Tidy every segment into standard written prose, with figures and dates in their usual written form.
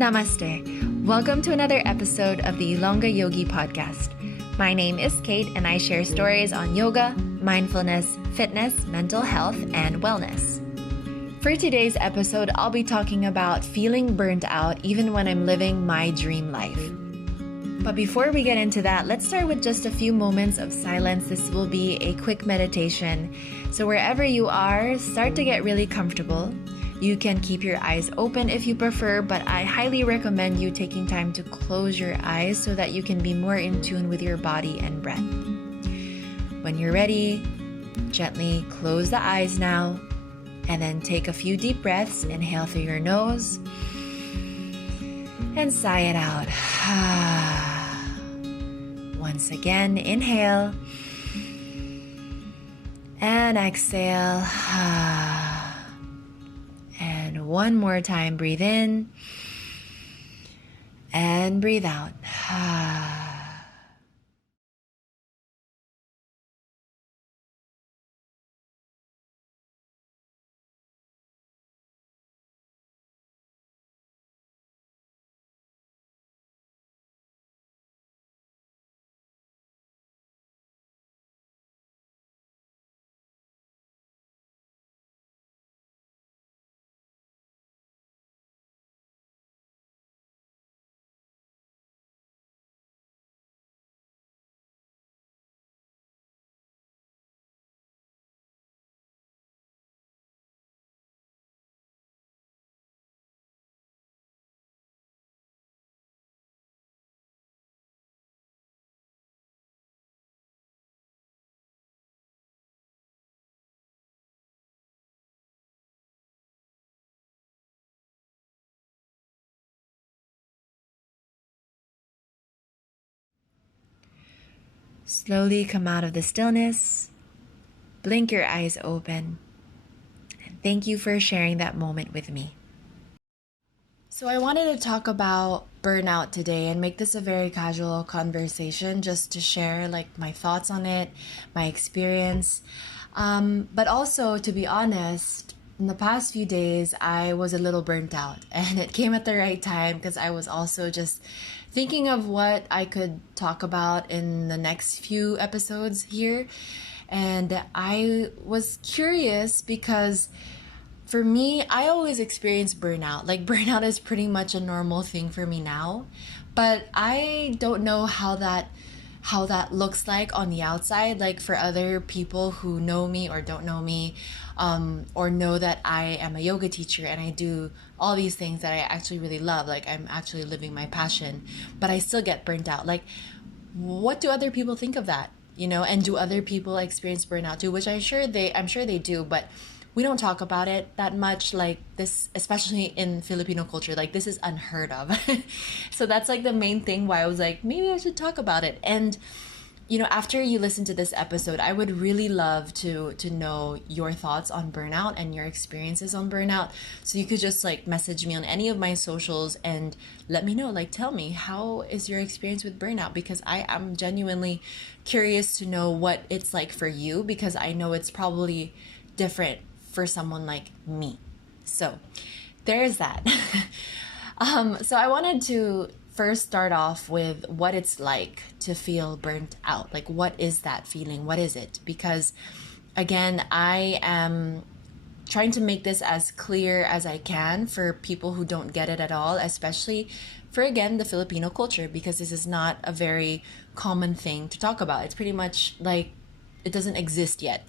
Namaste. Welcome to another episode of the ILONGGA YOGI podcast. My name is Kate and I share stories on yoga, mindfulness, fitness, mental health, and wellness. For today's episode, I'll be talking about feeling burnt out even when I'm living my dream life. But before we get into that, let's start with just a few moments of silence. This will be a quick meditation. So wherever you are, start to get really comfortable. You can keep your eyes open if you prefer, but I highly recommend you taking time to close your eyes so that you can be more in tune with your body and breath. When you're ready, gently close the eyes now, and then take a few deep breaths. Inhale through your nose, and sigh it out. Once again, inhale, and exhale. And one more time, breathe in and breathe out. Slowly come out of the stillness, blink your eyes open, and thank you for sharing that moment with me. So I wanted to talk about burnout today and make this a very casual conversation just to share my thoughts on it, my experience. But also, to be honest, in the past few days, I was a little burnt out, and it came at the right time because I was also just thinking of what I could talk about in the next few episodes here. And I was curious because for me, I always experience burnout. Burnout is pretty much a normal thing for me now, but I don't know how that looks like on the outside, like for other people who know me or don't know me, or know that I am a yoga teacher and I do all these things that I actually really love. I'm actually living my passion, but I still get burnt out. What do other people think of that? And do other people experience burnout too? Which I'm sure they do, but we don't talk about it that much, this, especially in Filipino culture. This is unheard of. So that's the main thing why I was maybe I should talk about it. And after you listen to this episode, I would really love to know your thoughts on burnout and your experiences on burnout. So you could just message me on any of my socials and let me know, tell me, how is your experience with burnout? Because I am genuinely curious to know what it's like for you, because I know it's probably different for someone like me. So there's that. So I wanted to first start off with what it's like to feel burnt out. What is that feeling? What is it? Because again, I am trying to make this as clear as I can for people who don't get it at all, especially for, again, the Filipino culture, because this is not a very common thing to talk about. It's pretty much it doesn't exist yet.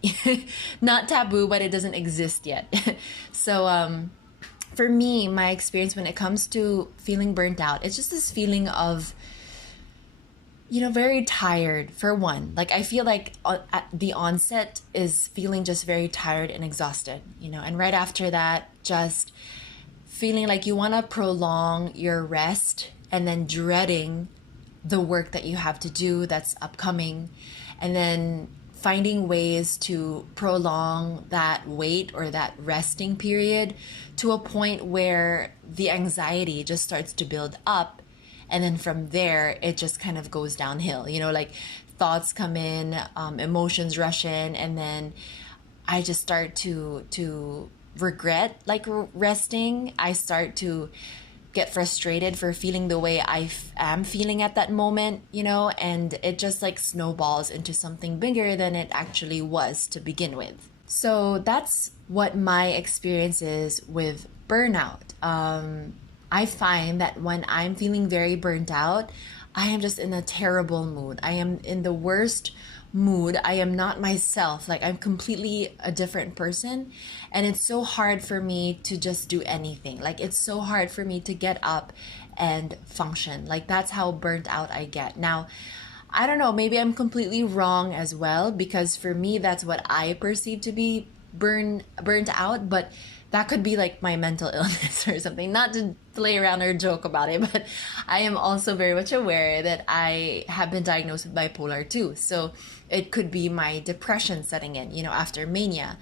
Not taboo, but it doesn't exist yet. So for me, my experience when it comes to feeling burnt out, it's just this feeling of, very tired, for one. I feel at the onset is feeling just very tired and exhausted, and right after that, just feeling you want to prolong your rest and then dreading the work that you have to do that's upcoming, and then finding ways to prolong that wait or that resting period to a point where the anxiety just starts to build up. And then from there, it just kind of goes downhill. Thoughts come in, emotions rush in, and then I just start to regret resting. I start to get frustrated for feeling the way am feeling at that moment, and it just like snowballs into something bigger than it actually was to begin with. So that's what my experience is with burnout. I find that when I'm feeling very burnt out, I am just in a terrible mood. I am in the worst mood. I am not myself. Like, I'm completely a different person. And it's so hard for me to just do anything. Like, it's so hard for me to get up and function. Like, that's how burnt out I get. Now, I don't know, maybe I'm completely wrong as well, because for me, that's what I perceive to be burnt out. But that could be like my mental illness or something. Not to play around or joke about it, but I am also very much aware that I have been diagnosed with bipolar too. So it could be my depression setting in, after mania.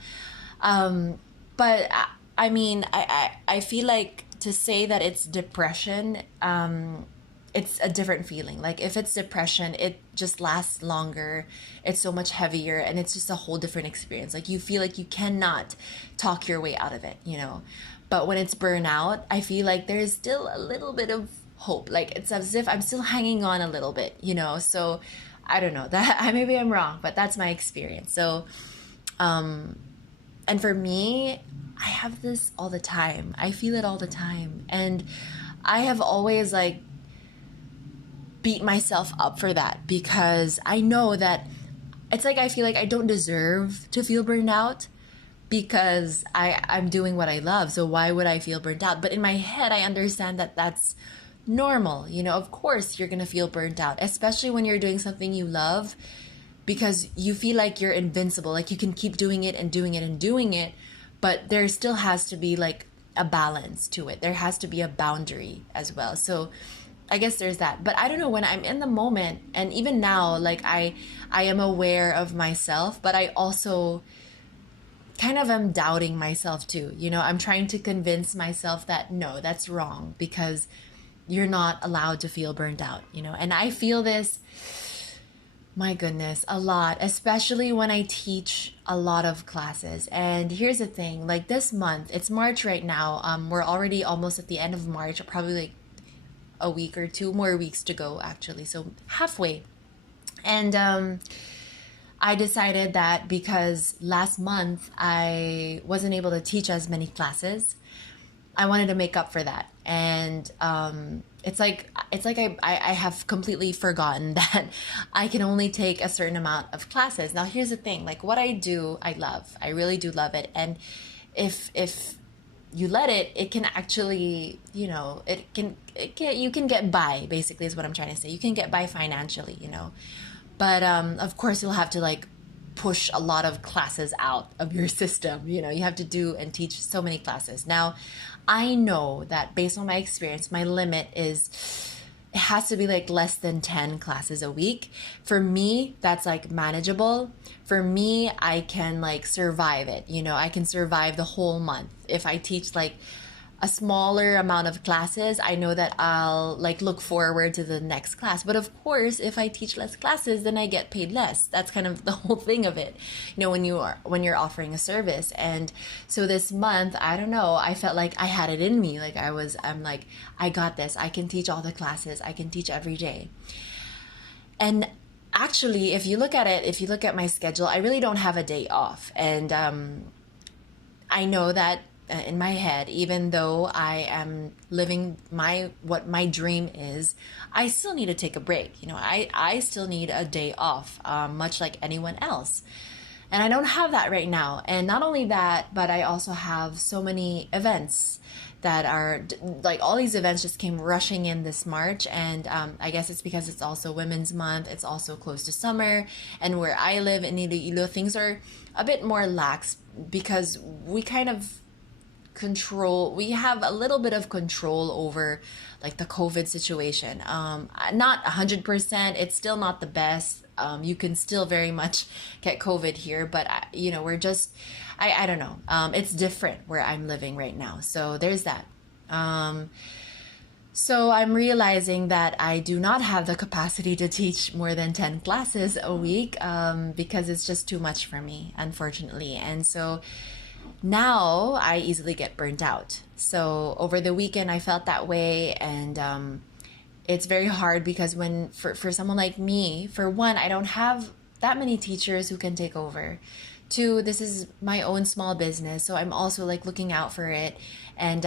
But I mean, I feel like to say that it's depression, it's a different feeling. Like, if it's depression, it just lasts longer. It's so much heavier, and it's just a whole different experience. Like, you feel like you cannot talk your way out of it, But when it's burnout, I feel like there's still a little bit of hope. Like, it's as if I'm still hanging on a little bit, So I don't know, that maybe I'm wrong, but that's my experience. So, and for me, I have this all the time. I feel it all the time. And I have always like beat myself up for that, because I know that it's like I feel like I don't deserve to feel burned out, because I'm doing what I love. So why would I feel burnt out? But in my head, I understand that that's normal. Of course you're going to feel burnt out, especially when you're doing something you love, because you feel like you're invincible. Like, you can keep doing it and doing it and doing it, but there still has to be like a balance to it. There has to be a boundary as well. So I guess there's that. But I don't know, when I'm in the moment, and even now, like I am aware of myself, but I also kind of am doubting myself too. I'm trying to convince myself that no, that's wrong, because you're not allowed to feel burnt out, And I feel this, my goodness, a lot, especially when I teach a lot of classes. And here's the thing, like this month, it's March right now. We're already almost at the end of March, probably like a week or 2 more weeks to go, actually. So halfway. And I decided that because last month I wasn't able to teach as many classes, I wanted to make up for that. And it's like I have completely forgotten that I can only take a certain amount of classes. Now, here's the thing, like what I do, I love. I really do love it. And if you let it, it can actually, you can get by, basically, is what I'm trying to say. You can get by financially, But of course, you'll have to like push a lot of classes out of your system. You have to do and teach so many classes. Now, I know that based on my experience, my limit is, it has to be like less than 10 classes a week. For me, that's like manageable. For me, I can like survive it. I can survive the whole month. If I teach like a smaller amount of classes, I know that I'll like look forward to the next class. But of course, if I teach less classes, then I get paid less. That's kind of the whole thing of it, when you're offering a service. And so this month, I don't know, I felt like I had it in me. Like I'm like, I got this. I can teach all the classes. I can teach every day. And actually, if you look at my schedule, I really don't have a day off. And I know that in my head, even though I am living what my dream is, I still need to take a break. I still need a day off, much like anyone else. And I don't have that right now. And not only that, but I also have so many events that are like, all these events just came rushing in this March. And I guess it's because it's also Women's Month. It's also close to summer. And where I live in Iloilo, things are a bit more lax, because we kind of we have a little bit of control over like the COVID situation. Not 100%. It's still not the best. You can still very much get COVID here, but we're just, I don't know. It's different where I'm living right now. So there's that. So I'm realizing that I do not have the capacity to teach more than 10 classes a week, because it's just too much for me, unfortunately. And so Now I easily get burnt out. So over the weekend, I felt that way. And it's very hard because for someone like me, for one, I don't have that many teachers who can take over. Two, this is my own small business. So I'm also like looking out for it. And,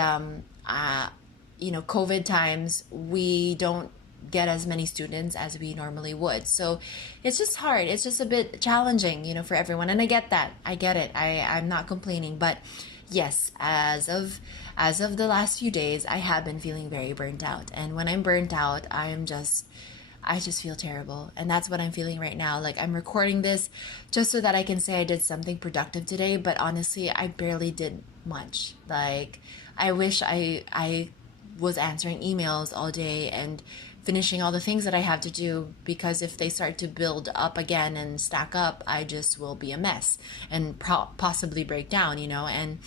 COVID times, we don't get as many students as we normally would. So it's just hard. It's just a bit challenging, for everyone. And I get that. I get it. I'm not complaining. But yes, as of the last few days, I have been feeling very burnt out. And when I'm burnt out, I just feel terrible. And that's what I'm feeling right now. Like, I'm recording this just so that I can say I did something productive today, but honestly, I barely did much. Like, I wish I was answering emails all day and finishing all the things that I have to do, because if they start to build up again and stack up, I just will be a mess and possibly break down, and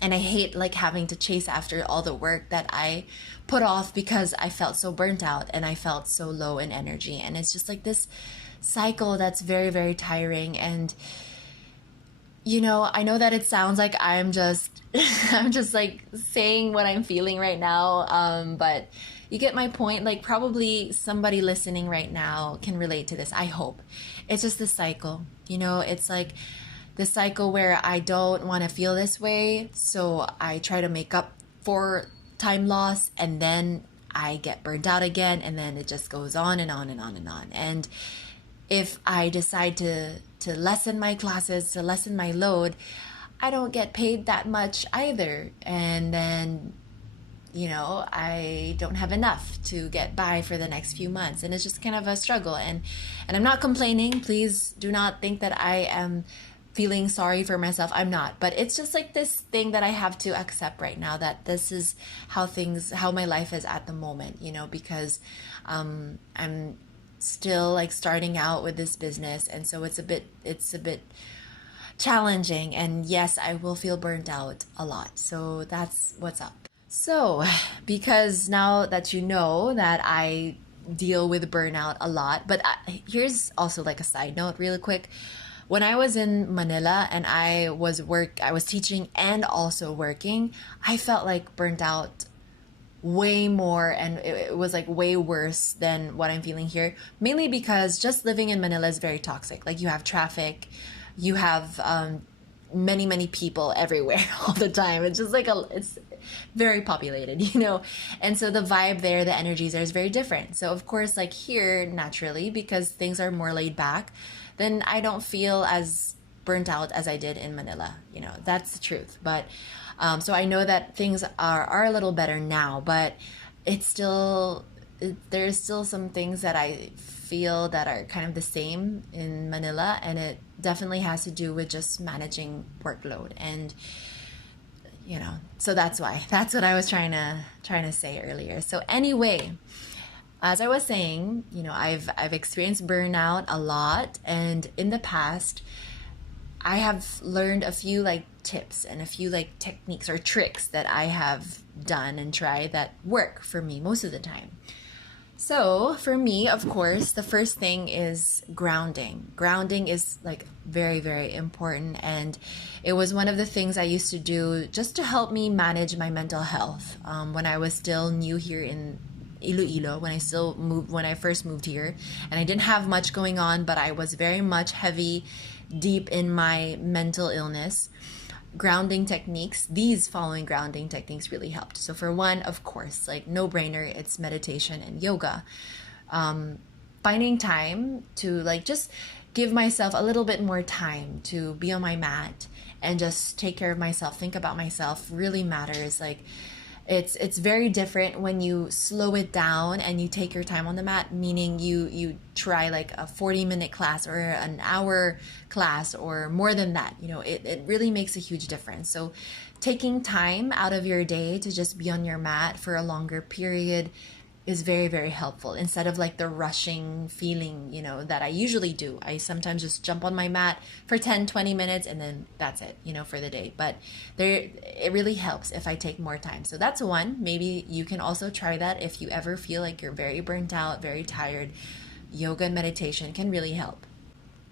I hate like having to chase after all the work that I put off because I felt so burnt out and I felt so low in energy. And it's just like this cycle that's very, very tiring. And I know that it sounds like I'm just I'm just like saying what I'm feeling right now, but you get my point. Like, probably somebody listening right now can relate to this, I hope. It's just this cycle, it's like the cycle where I don't want to feel this way, so I try to make up for time loss, and then I get burned out again, and then it just goes on and on and on and on. And if I decide to lessen my classes, to lessen my load, I don't get paid that much either. And then, I don't have enough to get by for the next few months. And it's just kind of a struggle. And I'm not complaining. Please do not think that I am feeling sorry for myself. I'm not. But it's just like this thing that I have to accept right now, that this is how my life is at the moment, because I'm still like starting out with this business, and so it's a bit challenging. And yes, I will feel burnt out a lot. So that's what's up. So because now that you know that I deal with burnout a lot, but here's also like a side note really quick. When I was in Manila and I was teaching and also working, I felt like burnt out way more, and it was like way worse than what I'm feeling here, mainly because just living in Manila is very toxic. Like, you have traffic, you have many people everywhere all the time. It's just like it's very populated, and so the vibe there, the energies there is very different. So of course, like here, naturally, because things are more laid back, then I don't feel as burnt out as I did in Manila. That's the truth. But so I know that things are a little better now, but there's still some things that I feel that are kind of the same in Manila, and it definitely has to do with just managing workload. And so that's what I was trying to say earlier. So anyway, as I was saying, I've experienced burnout a lot, and in the past I have learned a few like tips and a few like techniques or tricks that I have done and tried that work for me most of the time. So for me, of course, the first thing is grounding. Grounding is like very, very important. And it was one of the things I used to do just to help me manage my mental health when I was still new here in Iloilo, when I first moved here. And I didn't have much going on, but I was very much deep in my mental illness. These following grounding techniques really helped. So for one, of course, like no brainer, it's meditation and yoga. Finding time to like just give myself a little bit more time to be on my mat and just take care of myself, think about myself really matters. Like it's very different when you slow it down and you take your time on the mat, meaning you try like a 40-minute class or an hour class or more than that. It really makes a huge difference. So taking time out of your day to just be on your mat for a longer period is very, very helpful, instead of like the rushing feeling, that I usually do. I sometimes just jump on my mat for 10-20 minutes and then that's it, for the day. But it really helps if I take more time. So that's one. Maybe you can also try that if you ever feel like you're very burnt out, very tired. Yoga and meditation can really help.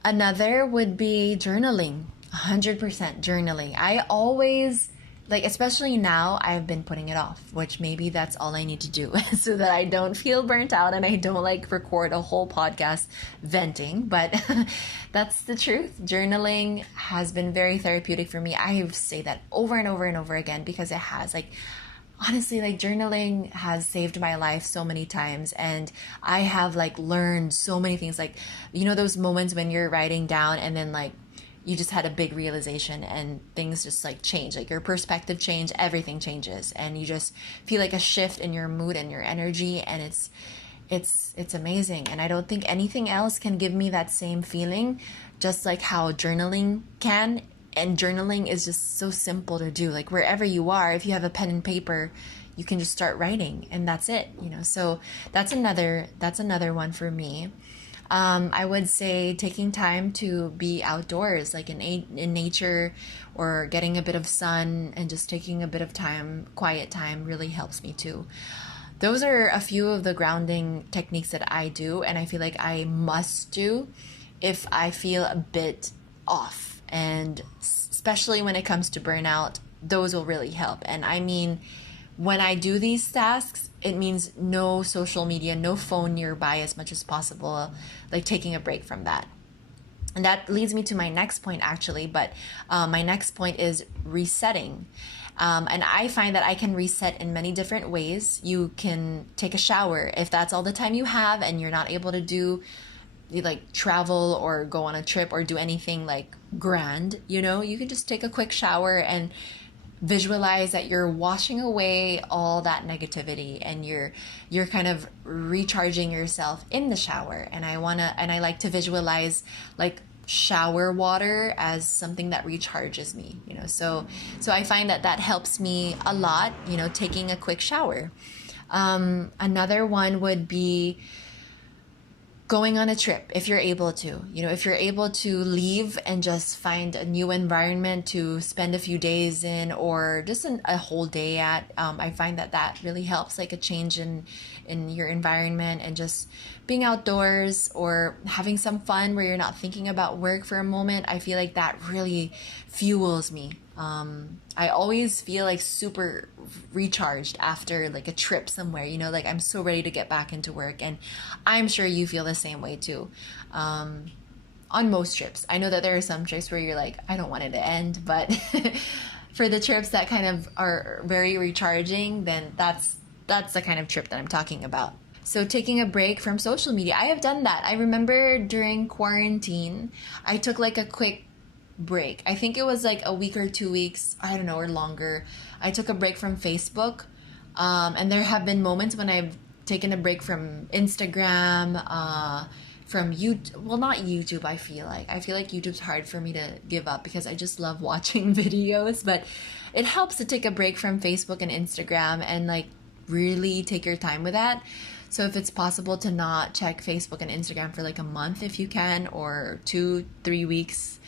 Another would be journaling. 100% journaling. I always, like, especially now, I've been putting it off, which maybe that's all I need to do so that I don't feel burnt out and I don't like record a whole podcast venting. But that's the truth. Journaling has been very therapeutic for me. I say that over and over and over again because it has, like, honestly, like, journaling has saved my life so many times, and I have, like, learned so many things. Like, you know, those moments when you're writing down and then, like, you just had a big realization and things just, like, change, like your perspective change, everything changes, and you just feel like a shift in your mood and your energy, and it's amazing. And I don't think anything else can give me that same feeling, just like how journaling can. And journaling is just so simple to do. Like, wherever you are, if you have a pen and paper, you can just start writing, and that's it, you know. So that's another one for me. I would say taking time to be outdoors, like in nature, or getting a bit of sun and just taking a bit of time, quiet time, really helps me too. Those are a few of the grounding techniques that I do, and I feel like I must do if I feel a bit off. And especially when it comes to burnout, those will really help. And I mean, when I do these tasks, it means no social media, no phone nearby as much as possible, like taking a break from that. And that leads me to my next point, actually. But my next point is resetting. And I find that I can reset in many different ways. You can take a shower if that's all the time you have and you're not able to do, like, travel or go on a trip or do anything like grand, you know. You can just take a quick shower and visualize that you're washing away all that negativity, and you're kind of recharging yourself in the shower. And I like to visualize, like, shower water as something that recharges me, you know. So I find that helps me a lot, you know, taking a quick shower. Another one would be going on a trip, if you're able to. You know, if you're able to leave and just find a new environment to spend a few days in, or just a whole day at, I find that really helps, like a change in your environment, and just being outdoors or having some fun where you're not thinking about work for a moment. I feel like that really fuels me. I always feel like super recharged after, like, a trip somewhere, you know, like I'm so ready to get back into work. And I'm sure you feel the same way too. On most trips, I know that there are some trips where you're like, I don't want it to end, but for the trips that kind of are very recharging, then that's the kind of trip that I'm talking about. So taking a break from social media, I have done that. I remember during quarantine, I took, like, a quick break. I think it was like a week or 2 weeks, I don't know, or longer. I took a break from Facebook. And there have been moments when I've taken a break from Instagram, from YouTube. Well, not YouTube, I feel like. YouTube's hard for me to give up because I just love watching videos. But it helps to take a break from Facebook and Instagram and, like, really take your time with that. So if it's possible to not check Facebook and Instagram for, like, a month if you can, or 2-3 weeks,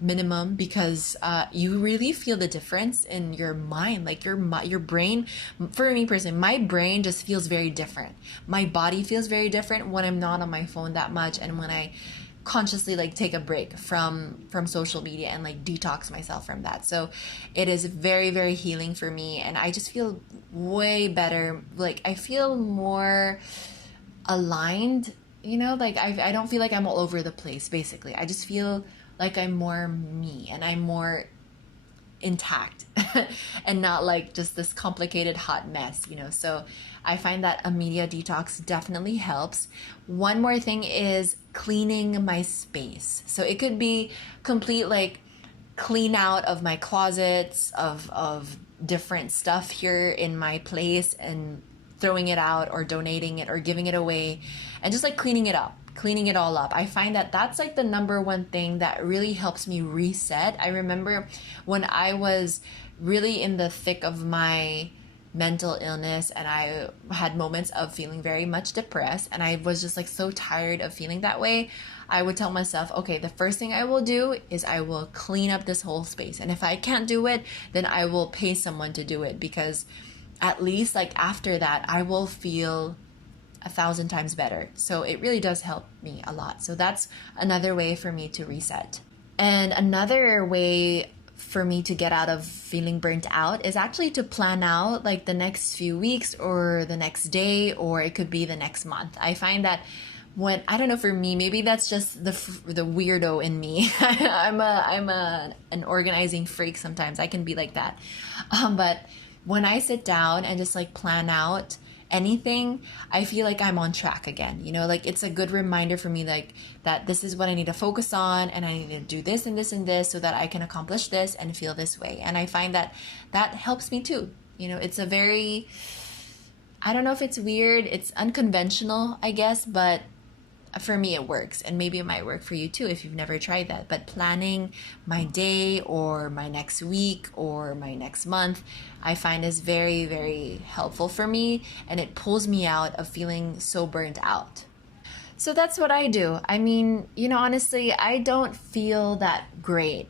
minimum, because you really feel the difference in your mind. Like, your brain, for me personally, my brain just feels very different. My body feels very different when I'm not on my phone that much, and when I consciously, like, take a break from social media and, like, detox myself from that. So it is very, very healing for me, and I just feel way better. Like, I feel more aligned, you know. Like, I don't feel like I'm all over the place. Basically, I just feel like I'm more me and I'm more intact and not, like, just this complicated hot mess, you know. So I find that a media detox definitely helps. One more thing is cleaning my space. So it could be complete, like, clean out of my closets of different stuff here in my place, and throwing it out or donating it or giving it away, and just, like, cleaning it all up. I find that that's, like, the number one thing that really helps me reset. I remember when I was really in the thick of my mental illness and I had moments of feeling very much depressed, and I was just, like, so tired of feeling that way, I would tell myself, okay, the first thing I will do is I will clean up this whole space. And if I can't do it, then I will pay someone to do it, because at least, like, after that, I will feel 1,000 times better. So it really does help me a lot. So that's another way for me to reset. And another way for me to get out of feeling burnt out is actually to plan out like the next few weeks or the next day, or it could be the next month. I find that when, I don't know, for me, maybe that's just the weirdo in me. I'm an organizing freak sometimes. I can be like that. But when I sit down and just like plan out anything, I feel like I'm on track again. You know, like it's a good reminder for me, like that this is what I need to focus on, and I need to do this and this and this so that I can accomplish this and feel this way. And I find that that helps me too. You know, it's a very, I don't know if it's weird, it's unconventional, I guess, but for me it works, and maybe it might work for you too if you've never tried that. But planning my day or my next week or my next month, I find is very, very helpful for me, and it pulls me out of feeling so burnt out. So that's what I do. I mean, you know, honestly, I don't feel that great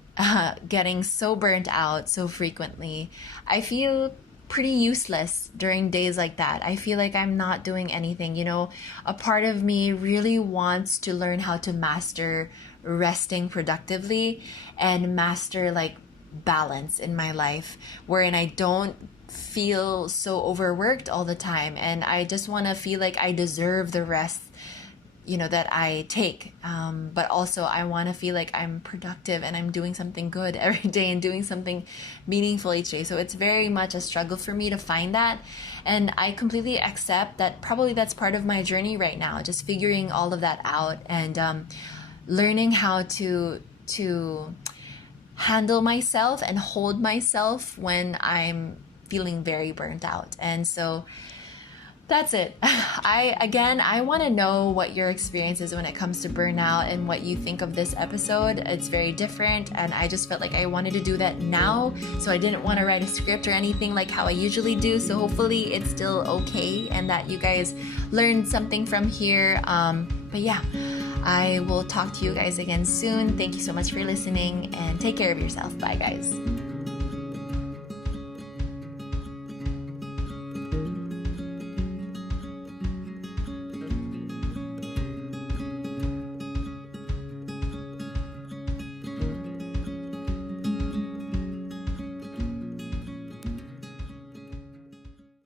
getting so burnt out so frequently. I feel pretty useless during days like that. I feel like I'm not doing anything. You know, a part of me really wants to learn how to master resting productively and master like balance in my life, wherein I don't feel so overworked all the time, and I just want to feel like I deserve the rest, you know, that I take. But also I want to feel like I'm productive and I'm doing something good every day and doing something meaningful each day. So it's very much a struggle for me to find that. And I completely accept that probably that's part of my journey right now, just figuring all of that out, and learning how to handle myself and hold myself when I'm feeling very burnt out. And so that's it. I want to know what your experience is when it comes to burnout and what you think of this episode. It's very different, and I just felt like I wanted to do that now, so I didn't want to write a script or anything like how I usually do. So hopefully it's still okay and that you guys learned something from here. But yeah, I will talk to you guys again soon. Thank you so much for listening, and take care of yourself. Bye, guys.